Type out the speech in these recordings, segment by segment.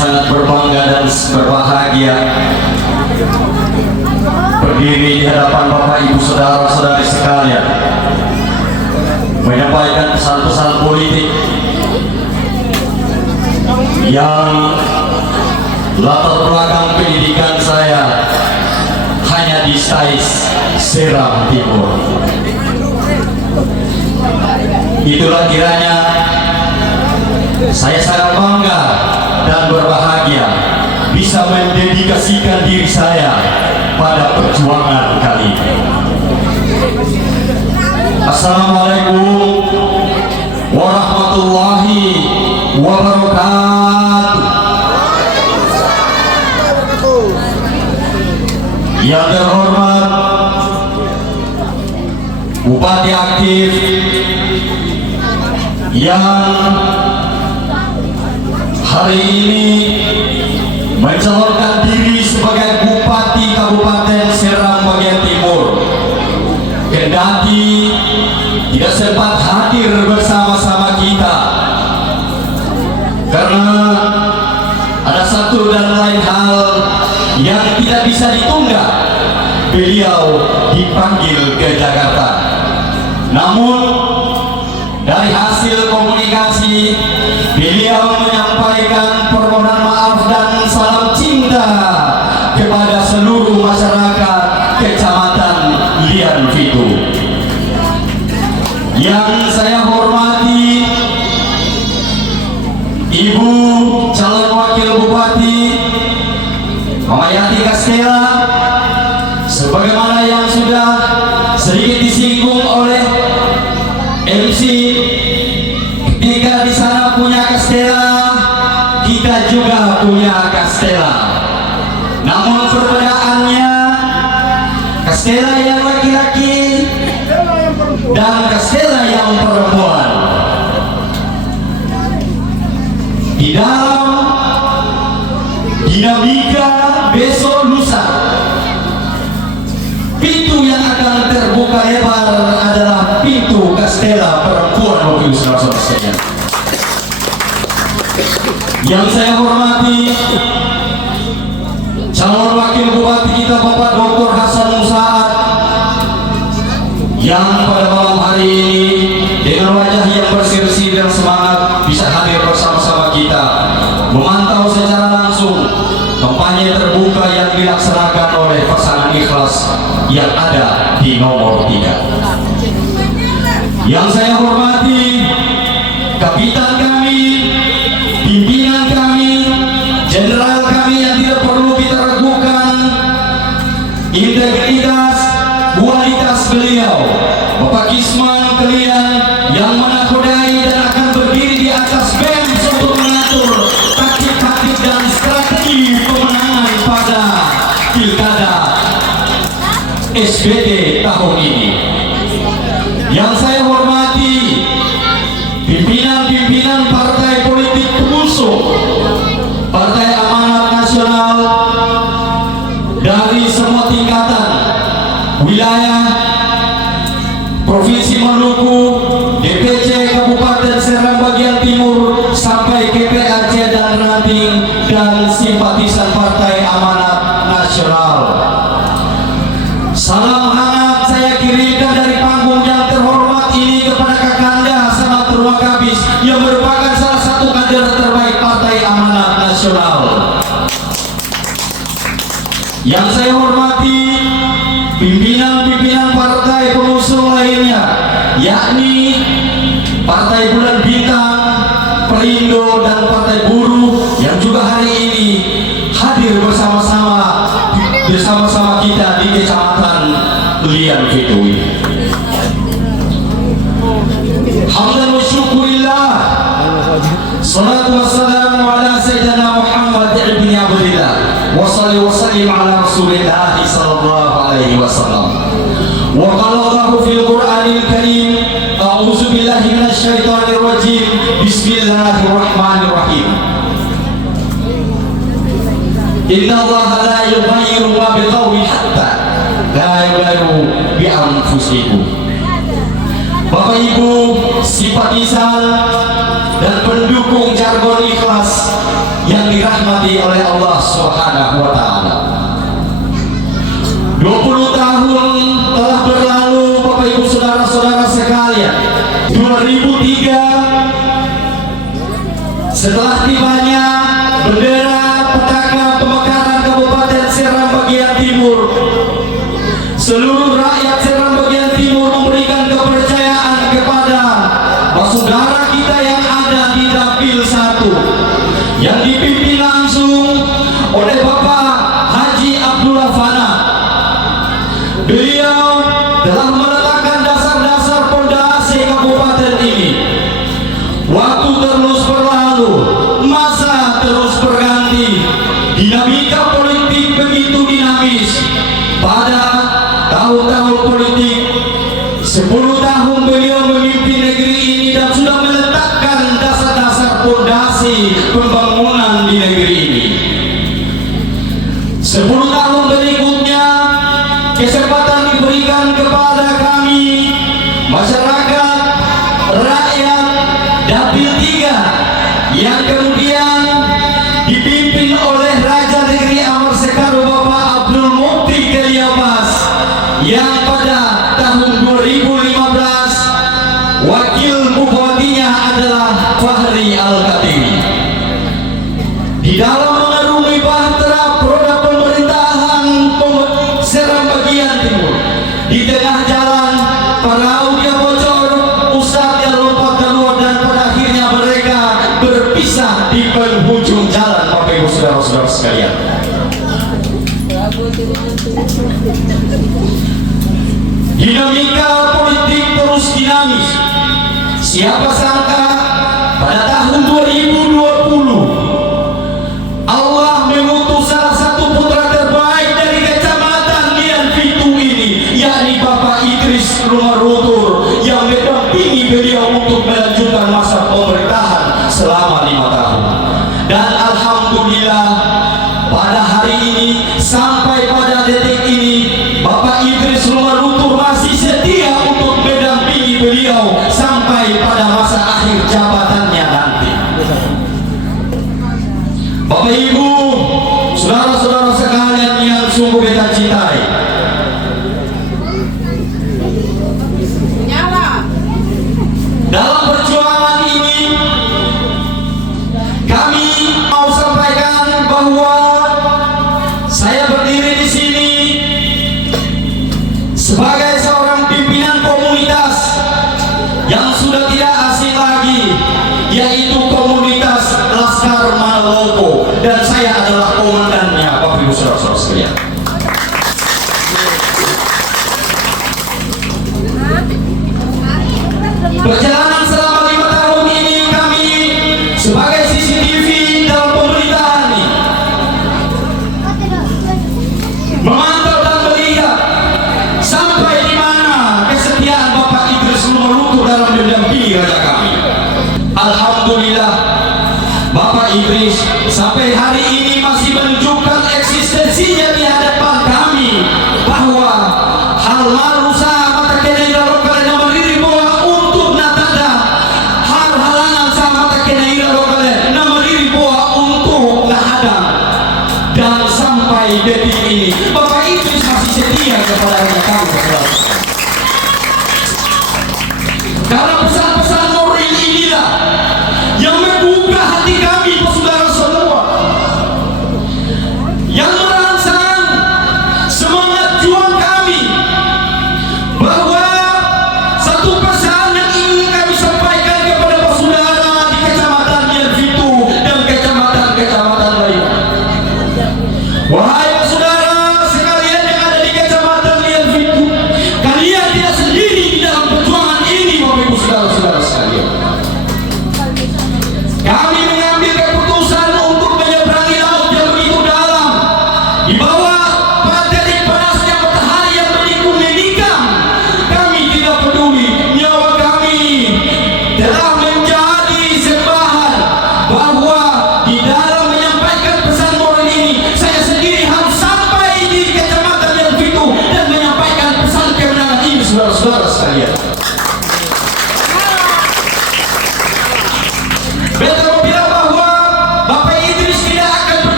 sangat berbangga dan berbahagia berdiri di hadapan Bapak Ibu saudara-saudari sekalian, menyampaikan pesan-pesan politik yang latar belakang pendidikan saya hanya di STAIS Seram Timur. Itulah kiranya saya sangat bangga dan berbahagia bisa mendedikasikan diri saya pada perjuangan kali ini. Assalamualaikum warahmatullahi wabarakatuh. Yang terhormat Bupati aktif yang hari ini mencalonkan diri sebagai Bupati Kabupaten Seram bagian Timur, kendati tidak sempat hadir bersama-sama kita karena ada satu dan lain hal yang tidak bisa ditunda. Beliau dipanggil ke Jakarta, namun dari hasil komunikasi beliau menyampaikan permohonan maaf dan salam cinta kepada seluruh masyarakat Kecamatan Lian Fitu. Yang saya hormati Ibu calon wakil Bupati Mama Yati Kastela, sebagaimana yang sudah sedikit disinggung oleh MC, ketika di sana punya Kastela, kita juga punya Kastela. Namun perbedaannya, Kastela yang laki-laki dan Kastela yang perempuan. Di dalam dinamika besok lusa, pintu yang akan terbuka lebar adalah pintu Kastela perempuan. Wakil saudara-saudara sekalian yang saya hormati, calon wakil bupati kita Bapak Dr. Hasan Musaad, yang pada malam hari ini dengan wajah yang berseri dan semangat bisa hadir bersama-sama kita memantau secara langsung kampanye terbuka yang dilaksanakan oleh pasangan ikhlas yang ada di nomor 3. Yang saya hormati kapitan kami, pimpinan kami, jenderal kami yang tidak perlu kita ragukan integritas, kualitas beliau, Bapak Kisman kalian yang menakodai dan akan berdiri di atas bench untuk mengatur taktik-taktik dan strategi pemenangan pada pilkada SBT tahun ini. Yang saya hormati pimpinan-pimpinan partai politik pengusung Partai Amanat Nasional dari semua tingkatan wilayah Provinsi Maluku, DPC Kabupaten Seram bagian Timur sampai KPRC dan Ranting, dan simpatisan Partai Amanat Nasional. Salam hangat saya kirimkan dari panggung yang terhormat ini kepada Kakanda Samad Ruakabis yang merupakan salah satu kader terbaik Partai Amanat Nasional. Yang saya hormati pimpinan-pimpinan partai pengusung lainnya, yakni Partai Bulan Bintang, Perindo, dan Partai Buruh yang juga hari ini hadir bersama-sama kita di Kecamatan Lian Fitu. Hamdan wa syukurillah, salatu wassalamu ala sayyidina Muhammad ibn Abdillah, wa salli wa sallim ala rasulillah sallallahu alaihi wasallam. Wa qala Allahu fil Qur'anil Karim, a'udzu billahi minasy syaithanir rajim, bismillahirrahmanirrahim. Inna Allaha la yughayyiru ma biqaumin hatta la yughayyiru bi anfusihim. Bapak Ibu simpatisan dan pendukung jargon ikhlas yang dirahmati oleh Allah Subhanahu wa taala. 20 tahun telah berlalu Bapak Ibu saudara-saudara sekalian. 2003 setelah tibanya bendera petakan pemekaran Kabupaten Seram bagian timur, seluruh rakyat Seram bagian timur memberikan kepercayaan kepada saudara kita yang ada di Dapil 1 yang dipimpin langsung oleh Bapak Haji Abdullah Fana. Beliau telah meletakkan dasar-dasar pondasi kabupaten ini. Waktu terus berlalu, masa terus berganti, dinamika politik begitu dinamis. Pada tahun-tahun politik 10 tahun beliau memimpin negeri ini dan sudah meletakkan dasar-dasar fondasi pembangunan di negeri ini. 10 tahun berikutnya kesempatan diberikan kepada kami masyarakat rakyat Dapil 3 yang kemudian dipimpin oleh Raja Negeri Amar Sekaru Bapak Abdul Mukti Keliabas yang pada tahun 2015 wakil bupatinya adalah Fahri Al-Katiri. Di dalam mengarungi bahtera roda pemerintahan Seram bagian timur, di tengah jalan para udia bocor, ustadz yang lompat keluar dan pada akhirnya mereka berpisah di penghujung jalan. Bapak Ibu saudara-saudara sekalian, dinamika politik terus dinamis. Siapa sangka pada tahun 2020 Allah mengutus salah satu putra terbaik dari Kecamatan Lian Fitu ini, yakni Bapak Idris Lumarutur, yang mendampingi beliau untuk melanjutkan masa pemerintahan selama 5 tahun. Dan alhamdulillah pada hari ini sampai pada detik ini Bapak Idris Lumarutur masih setia untuk mendampingi beliau sampai pada masa akhir jabatannya nanti. Bapak Ibu, saudara-saudara sekalian yang sungguh kita cintai, dalam perjuangan ini kami mau sampaikan bahwa saya berdiri di sini sebagai seorang pimpinan komunitas yang sudah tidak asing lagi, yaitu komunitas Laskar Maloko, dan saya adalah komandannya, Bapak Ibu saudara-saudara sekalian. Perjalanan selama 5 tahun ini kami sebagai CCTV dalam pemerintahan ini memantau dan melihat sampai di mana kesetiaan Bapak Idris Lumarutur dalam mendampingi raja kami. Alhamdulillah, Bapak Idris sampai hari ini masih menunjukkan eksistensinya di hadapan kami, bahwa hal marusa mata kena ira lokal yang berdiri bahwa untuk natada hal halangan sama mata kena ira lokal yang berdiri bahwa untuk nahadang. Dan sampai detik ini Bapak Idris masih setia kepada raja kami. Karena pesan-pesan moral inilah yang membuka hati kami, saudara semua, yang merangsang semangat juang kami, bahwa satu pesan yang ingin kami sampaikan kepada saudara di Kecamatan Lian Fitu dan kecamatan-kecamatan lain. Wahai saudara sekalian yang ada di Kecamatan Lian Fitu, kalian tidak sendiri di dalam perjuangan ini, Bapak Ibu saudara-saudara.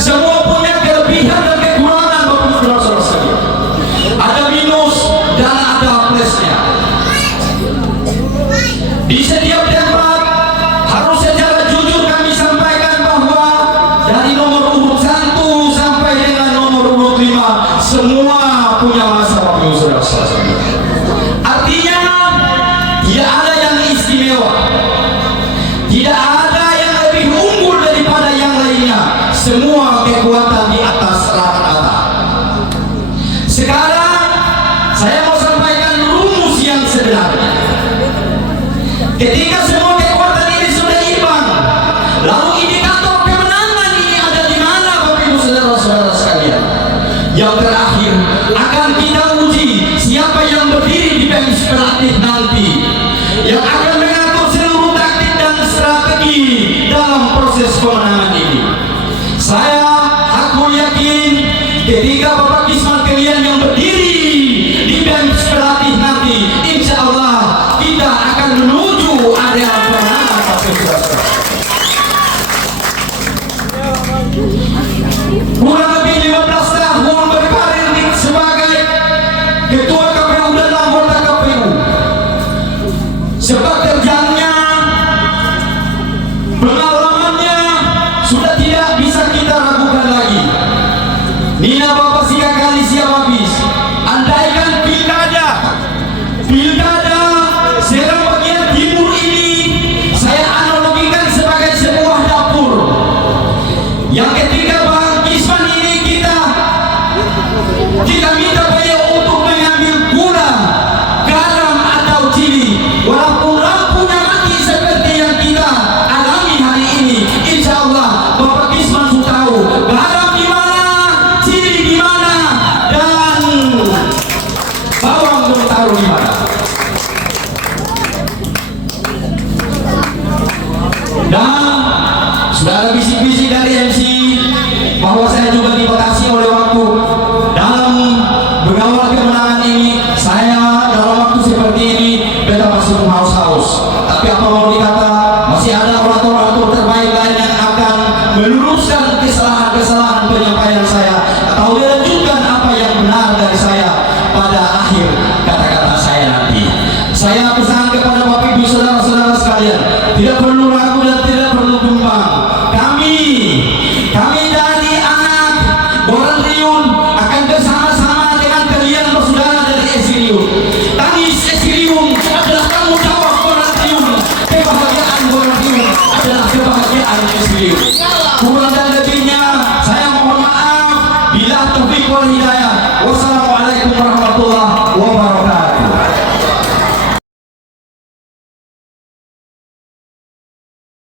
Semua punya kelebihan dan kekurangan Bapak Saudara sekalian. Ada minus dan ada plusnya. Di setiap tempat harus secara jujur kami sampaikan bahwa dari nomor urut 1 sampai dengan nomor urut 5 semua punya masa Bapak Saudara sekalian. Artinya tidak ada yang istimewa, tidak ada yang lebih unggul daripada yang lainnya. Semua kekuatan di atas rata-rata. Sekarang saya mau sampaikan rumus yang sebenarnya. Ketika semua kekuatan ini sudah imbang, lalu indikator kemenangan ini ada di mana Bapak Ibu Saudara-saudara sekalian? Yang terakhir akan kita uji siapa yang berdiri di bench pelatih nanti, yang akan mengatur seluruh taktik dan strategi dalam proses kemenangan ini. Aku yakin ketika Bapak Kisman kalian yang berdiri di bench pelatih nanti, insya Allah kita akan menuju area kemenangan. Kurang lebih 15 tahun berkarir sebagai ketua KPU dan anggota KPU. Sebab kerjanya, pengalamannya sudah tidak bisa kita ragukan lagi. Nina Bapak sekali siap habis. Andaikan pilkada Serang bagian timur ini saya analogikan sebagai sebuah dapur yang ketika Bang Kisman ini kita minta beliau untuk mengambil gula, garam atau cili, walaupun lampunya mati seperti yang kita alami hari ini, insya Allah Bapak Kisman sudah tahu garam di mana, cili di mana, dan bawang belum taruh di mana. Dan sudah ada bisik-bisik dari MC bahwa saya juga dibatasi oleh waktu dalam mengawal kemenangan ini. Saya dalam waktu seperti ini beta masih haus-haus, tapi apa mau dikata, masih ada orator-orator terbaik lain yang akan meluruskan kesalahan-kesalahan penyampaian saya atau melanjutkan apa yang benar dari saya pada akhir kata-kata saya nanti. Saya pesan kepada Bapak Ibu Saudara-saudara sekalian, tidak perlu ragu dan tidak perlu bimbang. Kami dari anak Boran Riun akan bersama-sama dengan kalian bersaudara dari Esiriun. Tangis Esiriun adalah tanggung jawab Boran Riun. Kebahagiaan Boran Riun adalah kebahagiaan Esiriun. Kurang